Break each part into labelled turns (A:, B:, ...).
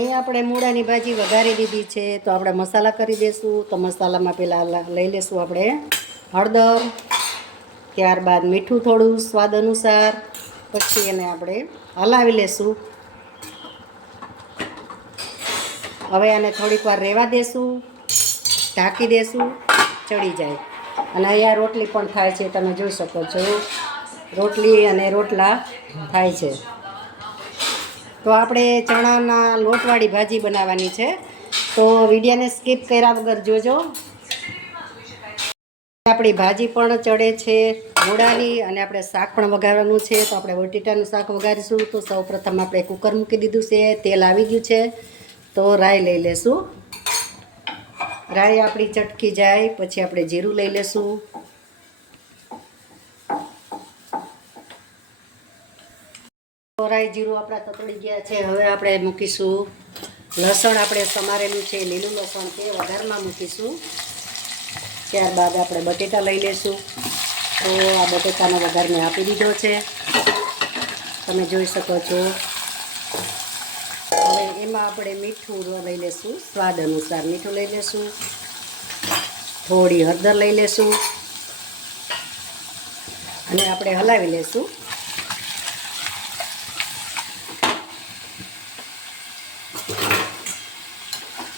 A: અહીં આપણે મૂળાની ભાજી વઘારી દીધી છે, તો આપણે મસાલા કરી દઈશું તો મસાલામાં પહેલાં લઈ લઈશું આપણે હળદર, ત્યારબાદ મીઠું થોડું સ્વાદ અનુસાર, પછી એને આપણે હલાવી લેશું. હવે આને થોડીક વાર રહેવા દેશું, ઢાંકી દેશું, ચડી જાય. અને અહીંયા રોટલી પણ થાય છે, તમે જોઈ શકો છો. રોટલી અને રોટલા થાય છે. તો આપણે ચણાના લોટવાળી ભાજી બનાવવાની છે. તો વિડીયોને સ્કીપ કર્યા વગર જોજો. આપણી ભાજી પણ ચડે છે મૂળાની અને આપણે શાક પણ વઘારવાનું છે. તો આપણે બટેટાનું શાક વઘારીશું. તો સૌ પ્રથમ આપણે કુકર મૂકી દીધું છે. તેલ આવી ગયું છે. તો રાઈ લઈ લેશું. રાઈ આપણી ચટકી જાય. પછી આપણે જીરું લઈ લેશું તો રાઈ જીરું આપણા તતડી ગયા છે. હવે આપણે મૂકીશું. લસણ આપણે સમારેલું છે, લીલું લસણ તે વઘારમાં મૂકીશું. ત્યારબાદ આપણે બટેટા લઈ લઈશું તો આ બટેટાનો વઘાર મેં આપી દીધો છે. તમે જોઈ શકો છો. હવે એમાં આપણે મીઠું લઈ લેશું. સ્વાદ અનુસાર મીઠું લઈ લેશું. થોડી હળદર લઈ લેશું. અને આપણે હલાવી લેશું.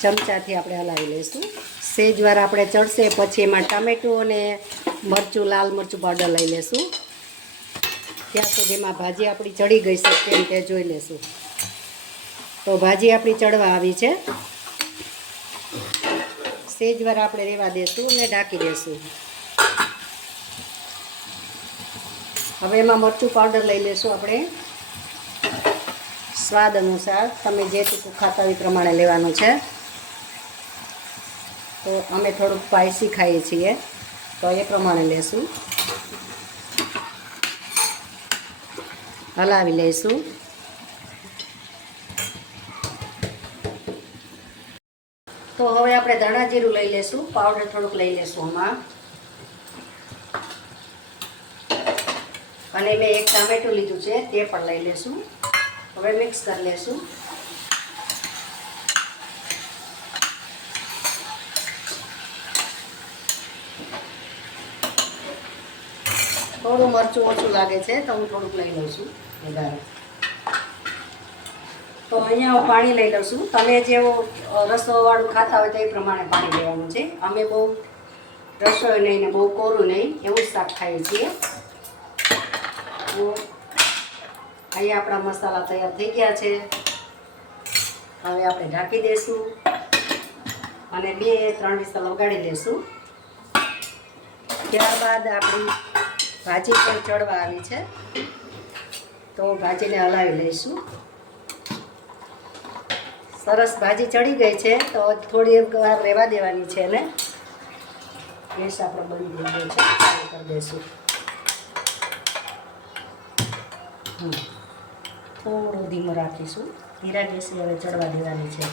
A: ચમચાથી આપણે હલાવી લઈશું. સેજવાર આપણે ચડશે પછી એમાં ટામેટું અને મરચું, લાલ મરચું પાવડર લઈ લેશું. ત્યાં સુધીમાં ભાજી આપણી ચડી ગઈ છે એમ તે જોઈ લેશું. તો ભાજી આપણી ચડવા આવી છે. સેજવાર આપણે રહેવા દેશું અને ઢાંકી દેશું. હવે એમાં મરચું પાવડર લઈ લેશું આપણે. સ્વાદ અનુસાર તમે જે તીખું ખાતા એ પ્રમાણે લેવાનું છે. તો અમે થોડુંક સ્પાઈસી ખાઈએ છીએ. તો એ પ્રમાણે લેશું. હલાવી લઈશું. તો હવે આપણે ધાણા જીરું લઈ લેશું. પાવડર થોડુંક લઈ લેશું આમાં. અને મેં એક ટામેટું લીધું છે, તે પણ લઈ લેશું. હવે મિક્સ કરી લેશું. થોડું મરચું ઓછું લાગે છે તો હું થોડુંક લઈ લઉં છું વધારે. તો અહીંયા હું પાણી લઈ લઉં છું. તમે જેવો રસોવાળું ખાતા હોય તો એ પ્રમાણે પાણી લેવાનું છે. અમે બહુ રસોઈ નહીં ને બહુ કોરું નહીં, એવું જ શાક ખાઈએ છીએ. તો અહીંયા આપણા મસાલા તૈયાર થઈ ગયા છે. હવે આપણે ઢાંકી દઈશું અને બે ત્રણ વિસલ વગાડી દઈશું ત્યારબાદ આપણી ભાજી પણ ચડવા આવી છે, તો ભાજીને હલાવી લઈશું. સરસ ભાજી ચડી ગઈ છે, તો થોડી વાર રહેવા દેવાની છે ને ગેસ આપણે બંધ થઈ ગયો છે કરી દઈશું. થોડો ધીમો રાખીશું. ધીરા ગેસે હવે ચડવા દેવાની છે.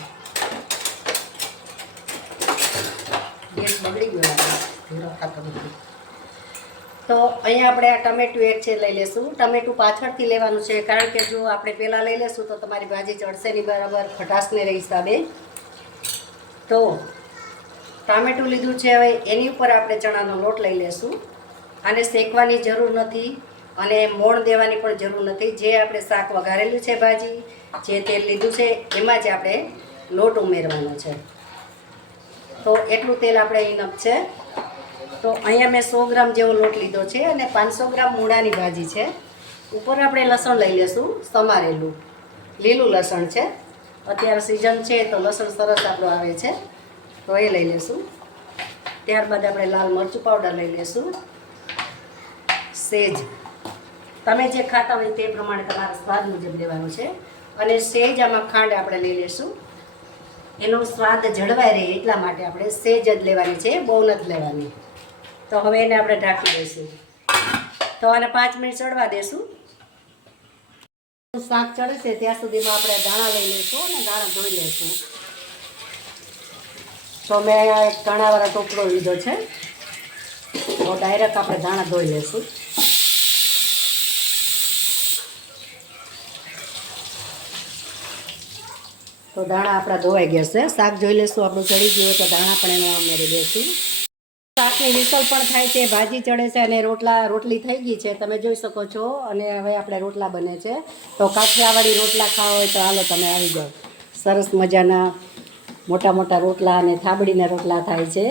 A: ગેસ બગડી ગયો ધીરો ખાતો નથી. તો અહીંયા આપણે આ ટમેટું એક છે લઈ લેશું. ટમેટું પાછળથી લેવાનું છે, કારણ કે જો આપણે પહેલાં લઈ લેશું તો તમારી ભાજી ચડશે નહીં બરાબર ખટાશને રહી હિસાબે. તો ટામેટું લીધું છે હવે, એની ઉપર આપણે ચણાનો લોટ લઈ લેશું. આને શેકવાની જરૂર નથી અને મોણ દેવાની પણ જરૂર નથી. જે આપણે શાક વઘારેલું છે ભાજી, જે તેલ લીધું છે, એમાં જ આપણે લોટ ઉમેરવાનો છે. તો એટલું તેલ આપણે ઇનફ છે. તો અહીંયા મેં સો ગ્રામ જેવો લોટ લીધો છે અને પાંચસો ગ્રામ મૂળાની ભાજી છે. ઉપર આપણે લસણ લઈ લેશું, સમારેલું. લીલું લસણ છે. અત્યારે સિઝન છે તો લસણ સરસ આપણું આવે છે. તો એ લઈ લેશું. ત્યારબાદ આપણે લાલ મરચું પાવડર લઈ લેશું. સેજ. તમે જે ખાતા હોય તે પ્રમાણે તમારા સ્વાદ મુજબ લેવાનું છે. અને સેજ આમાં ખાંડ આપણે લઈ લેશું. એનો સ્વાદ જળવાઈ રહે એટલા માટે આપણે સેજ જ લેવાની છે, બહુ નથી લેવાની. તો હવે એને આપણે ઢાંકી દઈશું. તો આને પાંચ મિનિટ ચડવા દેશું. શાક ચડે છે ત્યાં સુધીમાં આપણે દાણા લઈ લઈશું અને દાણા ધોઈ લઈશું. તો મેં અહીંયા એક દાણાવાળા ટોપલો લીધો છે. તો ડાયરેક્ટ આપણે દાણા ધોઈ લઈશું. તો દાણા આપણા ધોવાઈ ગયા છે. શાક જોઈ લઈશું, આપણું ચડી ગયું તો દાણા પણ એમાં ઉમેરી દઈશું. શાકની વિસલ પણ થાય છે, ભાજી ચડે છે અને રોટલા, રોટલી થઈ ગઈ છે. તમે જોઈ શકો છો. અને હવે આપણે રોટલા બને છે. તો કાઠિયાવાડી રોટલા ખાવા હોય તો હાલો તમે આવી જાઓ. સરસ મજાના મોટા મોટા રોટલા અને થાબડીના રોટલા થાય છે.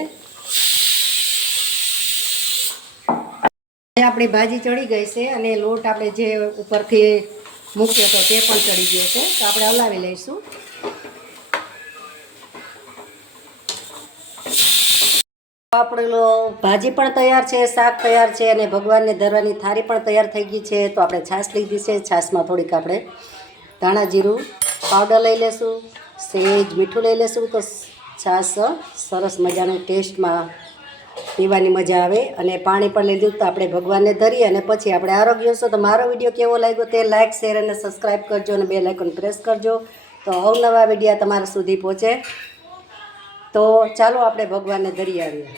A: આપણી ભાજી ચડી ગઈ છે અને લોટ આપણે જે ઉપરથી મૂક્યો હતો તે પણ ચડી ગયો છે. તો આપણે હલાવી લઈશું. આપણો ભાજી પણ તૈયાર છે, શાક તૈયાર છે અને ભગવાનને ધરવાની થાળી પણ તૈયાર થઈ ગઈ છે. તો આપણે છાશ લીધી છે. છાશમાં થોડીક આપણે ધાણા જીરું, પાવડર લઈ લેશું, સેજ, મીઠું લઈ લેશું. તો છાશ સરસ મજાનું ટેસ્ટમાં પીવાની મજા આવે અને પાણી પણ લીધું તો આપણે ભગવાનને ધરીએ અને પછી આપણે આરોગ્ય છો તો મારો વીડિયો કેવો લાગ્યો તે લાઇક શેર અને સબસ્ક્રાઈબ કરજો અને બે લાઇકન પ્રેસ કરજો. તો અવનવા વિડીયા તમારા સુધી પહોંચે. તો ચાલો આપણે ભગવાનને ધરી આવીએ